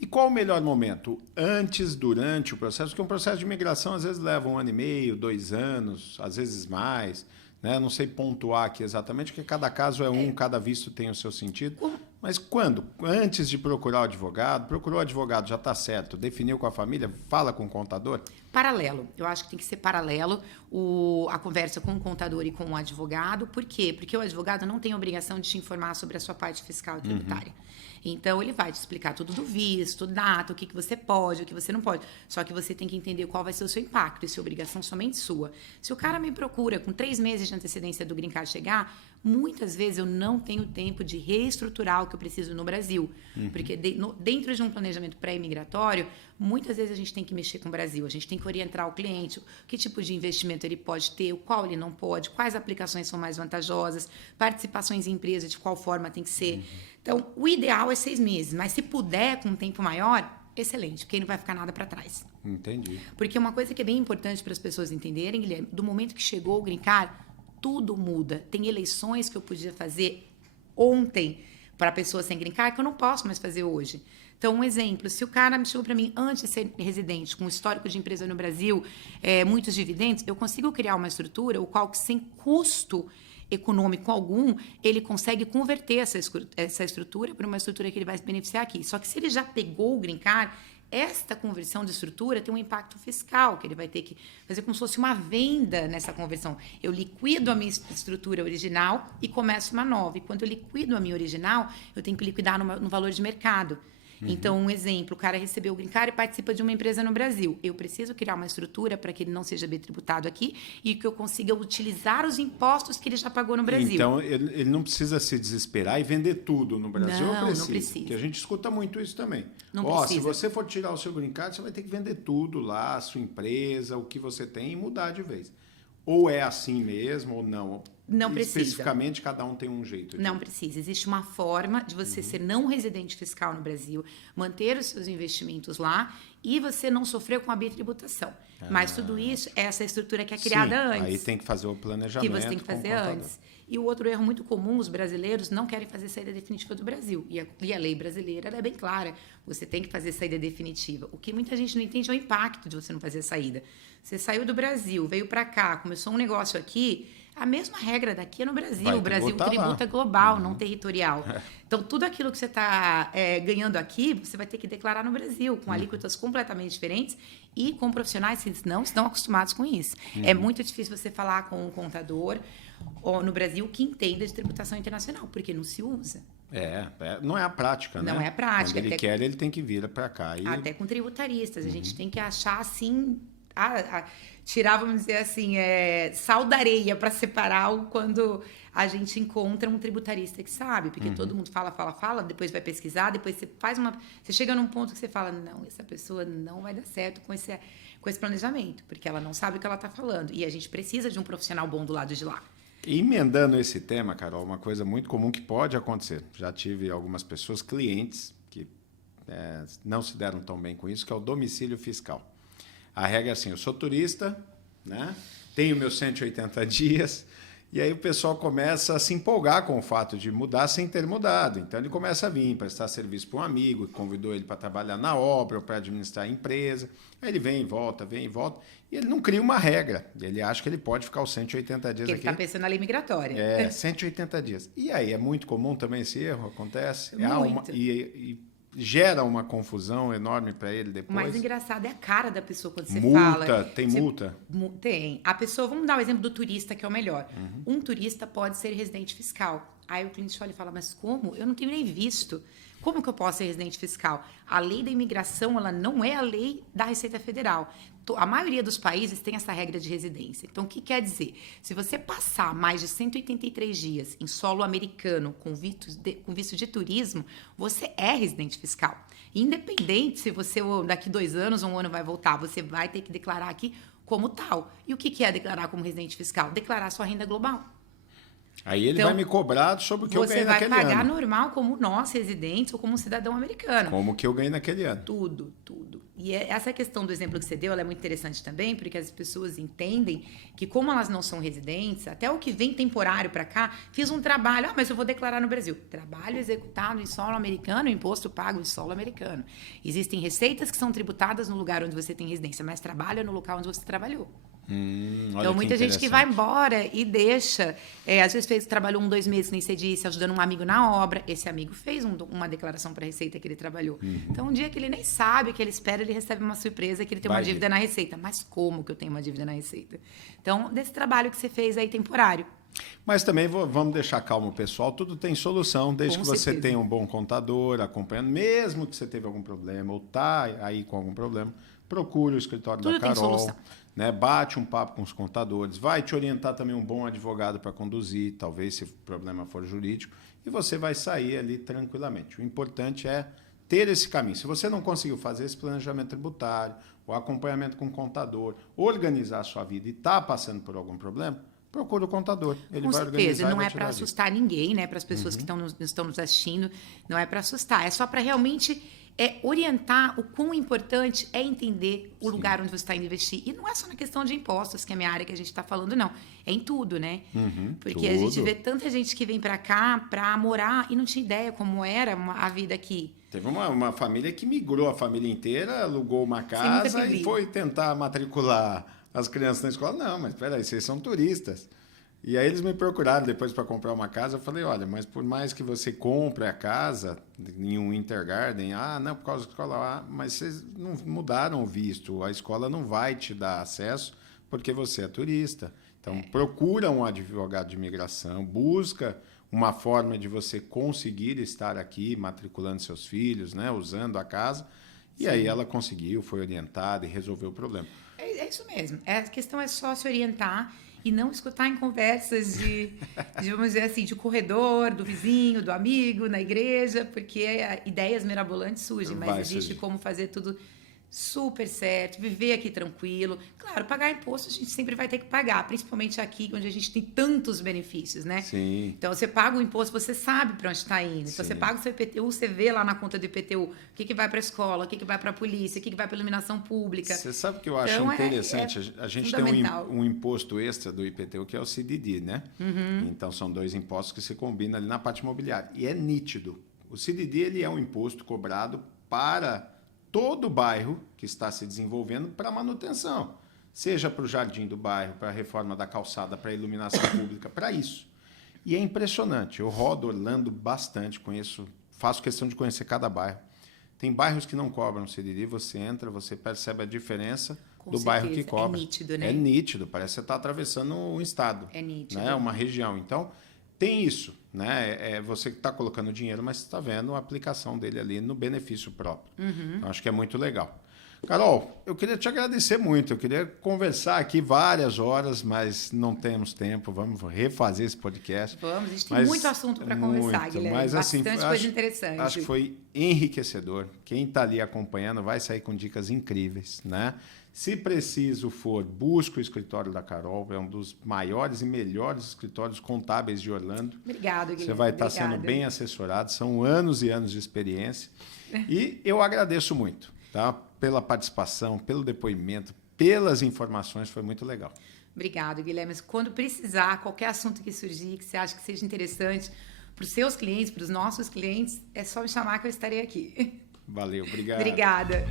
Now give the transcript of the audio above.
E qual o melhor momento? Antes, durante o processo? Porque um processo de imigração às vezes leva 1 ano e meio, 2 anos, às vezes mais. Né? Não sei pontuar aqui exatamente, porque cada caso é um, cada visto tem o seu sentido. Mas quando? Antes de procurar o advogado, procurou o advogado, já está certo, definiu com a família, fala com o contador? Paralelo. Eu acho que tem que ser paralelo a conversa com o contador e com o advogado. Por quê? Porque o advogado não tem obrigação de te informar sobre a sua parte fiscal e tributária. Então, ele vai te explicar tudo do visto, data, o que você pode, o que você não pode. Só que você tem que entender qual vai ser o seu impacto. Isso é obrigação somente sua. Se o cara me procura com 3 meses de antecedência do Green Card chegar, muitas vezes eu não tenho tempo de reestruturar o que eu preciso no Brasil. Porque dentro de um planejamento pré-imigratório, muitas vezes a gente tem que mexer com o Brasil. A gente tem que orientar o cliente, que tipo de investimento ele pode ter, o qual ele não pode, quais aplicações são mais vantajosas, participações em empresa, de qual forma tem que ser. Então, o ideal é 6 meses, mas se puder com um tempo maior, excelente, porque aí não vai ficar nada para trás. Entendi. Porque uma coisa que é bem importante para as pessoas entenderem, Guilherme, do momento que chegou o Green Card, tudo muda. Tem eleições que eu podia fazer ontem para a pessoa sem Green Card que eu não posso mais fazer hoje. Então, um exemplo, se o cara me chegou para mim antes de ser residente, com histórico de empresa no Brasil, muitos dividendos, eu consigo criar uma estrutura, o qual, sem custo econômico algum, ele consegue converter essa estrutura para uma estrutura que ele vai se beneficiar aqui. Só que se ele já pegou o Green Card, esta conversão de estrutura tem um impacto fiscal, que ele vai ter que fazer como se fosse uma venda nessa conversão. Eu liquido a minha estrutura original e começo uma nova. E quando eu liquido a minha original, eu tenho que liquidar no valor de mercado. Então, um exemplo, o cara recebeu o Green Card e participa de uma empresa no Brasil. Eu preciso criar uma estrutura para que ele não seja bem tributado aqui e que eu consiga utilizar os impostos que ele já pagou no Brasil. Então, ele não precisa se desesperar e vender tudo no Brasil. Não precisa. Porque a gente escuta muito isso também. Não precisa. Se você for tirar o seu Green Card, você vai ter que vender tudo lá, a sua empresa, o que você tem e mudar de vez. Ou é assim mesmo, ou não. Não precisa. Especificamente, cada um tem um jeito. Não precisa. Existe uma forma de você ser não residente fiscal no Brasil, manter os seus investimentos lá e você não sofrer com a bitributação. Mas tudo isso é essa estrutura que é criada antes. Aí tem que fazer o planejamento. Que você tem que fazer antes. E o outro erro muito comum, os brasileiros não querem fazer saída definitiva do Brasil. E a lei brasileira é bem clara. Você tem que fazer saída definitiva. O que muita gente não entende é o impacto de você não fazer a saída. Você saiu do Brasil, veio para cá, começou um negócio aqui, a mesma regra daqui é no Brasil. O Brasil tributa global, não territorial. Então, tudo aquilo que você está ganhando aqui, você vai ter que declarar no Brasil, com alíquotas completamente diferentes e com profissionais que não estão acostumados com isso. É muito difícil você falar com um contador no Brasil que entenda de tributação internacional, porque não se usa. Não é a prática, né? Não é a prática. Quando ele quer, ele tem que vir para cá. Até com tributaristas. A gente tem que achar, assim... tirar, vamos dizer assim, sal da areia para separar quando a gente encontra um tributarista que sabe, porque todo mundo fala, depois vai pesquisar, depois você chega num ponto que você fala, não, essa pessoa não vai dar certo com esse planejamento, porque ela não sabe o que ela está falando, e a gente precisa de um profissional bom do lado de lá. E emendando esse tema, Carol, uma coisa muito comum que pode acontecer, já tive algumas pessoas, clientes, que não se deram tão bem com isso, que é o domicílio fiscal. A regra é assim, eu sou turista, né? Tenho meus 180 dias, e aí o pessoal começa a se empolgar com o fato de mudar sem ter mudado. Então ele começa a vir prestar serviço para um amigo que convidou ele para trabalhar na obra ou para administrar a empresa. Aí ele vem e volta, e ele não cria uma regra. Ele acha que ele pode ficar os 180 dias aqui. Ele está pensando na lei migratória. 180 dias. E aí, é muito comum também esse erro, acontece? Muito. E gera uma confusão enorme para ele depois. O mais engraçado é a cara da pessoa quando você fala. Multa? Tem. A pessoa, vamos dar o exemplo do turista, que é o melhor. Um turista pode ser residente fiscal. Aí o cliente olha e fala, mas como? Eu não tenho nem visto. Como que eu posso ser residente fiscal? A lei da imigração, ela não é a lei da Receita Federal. A maioria dos países tem essa regra de residência. Então, o que quer dizer? Se você passar mais de 183 dias em solo americano com visto de turismo, você é residente fiscal. Independente se você daqui 2 anos ou 1 ano vai voltar, você vai ter que declarar aqui como tal. E o que é declarar como residente fiscal? Declarar sua renda global. Aí ele Então, vai me cobrar sobre o que eu ganhei você vai naquele pagar ano. normal como nós, residentes, ou como um cidadão americano. Como que eu ganhei naquele ano. Tudo, tudo. E essa questão do exemplo que você deu, ela é muito interessante também, porque as pessoas entendem que como elas não são residentes, até o que vem temporário para cá, fiz um trabalho, mas eu vou declarar no Brasil. Trabalho executado em solo americano, imposto pago em solo americano. Existem receitas que são tributadas no lugar onde você tem residência, mas trabalho é no local onde você trabalhou. Então, muita gente que vai embora e deixa. Às vezes trabalhou 1, 2 meses, nem você disse, ajudando um amigo na obra. Esse amigo fez uma declaração para a Receita que ele trabalhou. Então, um dia que ele nem sabe, que ele espera, ele recebe uma surpresa que ele tem uma dívida na Receita. Mas como que eu tenho uma dívida na Receita? Então, desse trabalho que você fez aí temporário. Mas também vamos deixar calmo o pessoal, tudo tem solução, desde que você tenha um bom contador acompanhando, mesmo que você teve algum problema ou está aí com algum problema, procure o escritório da Carol. Né, bate um papo com os contadores, vai te orientar também um bom advogado para conduzir, talvez se o problema for jurídico, e você vai sair ali tranquilamente. O importante é ter esse caminho. Se você não conseguiu fazer esse planejamento tributário, o acompanhamento com o contador, organizar a sua vida e está passando por algum problema, procura o contador. Ele com vai certeza, organizar. Não é para assustar ninguém, né? Para as pessoas que estão nos assistindo, não é para assustar, é só para realmente orientar o quão importante é entender o lugar onde você está indo investir. E não é só na questão de impostos, que é a minha área que a gente está falando, não. É em tudo, né? Porque a gente vê tanta gente que vem para cá para morar e não tinha ideia como era a vida aqui. Teve uma família que migrou a família inteira, alugou uma casa e foi tentar matricular as crianças na escola. Não, mas peraí, vocês são turistas. E aí eles me procuraram depois para comprar uma casa. Eu falei, olha, mas por mais que você compre a casa em um Intergarden, não, por causa da escola, mas vocês não mudaram o visto. A escola não vai te dar acesso porque você é turista. Então, procura um advogado de imigração, busca uma forma de você conseguir estar aqui matriculando seus filhos, né, usando a casa. E aí ela conseguiu, foi orientada e resolveu o problema. É isso mesmo. A questão é só se orientar e não escutar em conversas de, vamos dizer assim, de corredor, do vizinho, do amigo, na igreja, porque ideias mirabolantes surgem, mas existe como fazer tudo super certo, viver aqui tranquilo. Claro, pagar imposto a gente sempre vai ter que pagar, principalmente aqui, onde a gente tem tantos benefícios, né? Sim. Então, você paga o imposto, você sabe para onde está indo. Então, você paga o seu IPTU, você vê lá na conta do IPTU o que vai para a escola, o que vai para a polícia, o que vai para a iluminação pública. Você sabe o que eu acho interessante? A gente tem um imposto extra do IPTU, que é o CDD, né? Então, são 2 impostos que se combinam ali na parte imobiliária. E é nítido. O CDD ele é um imposto cobrado para todo o bairro que está se desenvolvendo para manutenção, seja para o jardim do bairro, para a reforma da calçada, para a iluminação pública, para isso. E é impressionante, eu rodo Orlando bastante, faço questão de conhecer cada bairro. Tem bairros que não cobram CDD, você entra, você percebe a diferença do bairro que cobra. É nítido, né? É nítido, parece que você está atravessando um estado. É nítido. Né? Uma região. Então, tem isso, né? É você que está colocando dinheiro, mas está vendo a aplicação dele ali no benefício próprio. Então, acho que é muito legal. Carol, eu queria te agradecer muito. Eu queria conversar aqui várias horas, mas não temos tempo. Vamos refazer esse podcast. Vamos, a gente tem muito assunto para conversar, Guilherme. Mas, bastante coisa interessante. Acho que foi enriquecedor. Quem está ali acompanhando vai sair com dicas incríveis, né? Se preciso for, busque o escritório da Carol, é um dos maiores e melhores escritórios contábeis de Orlando. Obrigado, Guilherme. Você vai estar sendo bem assessorado, são anos e anos de experiência. E eu agradeço muito, tá? Pela participação, pelo depoimento, pelas informações, foi muito legal. Obrigado, Guilherme. Quando precisar, qualquer assunto que surgir, que você acha que seja interessante para os seus clientes, para os nossos clientes, é só me chamar que eu estarei aqui. Valeu, obrigado. Obrigada.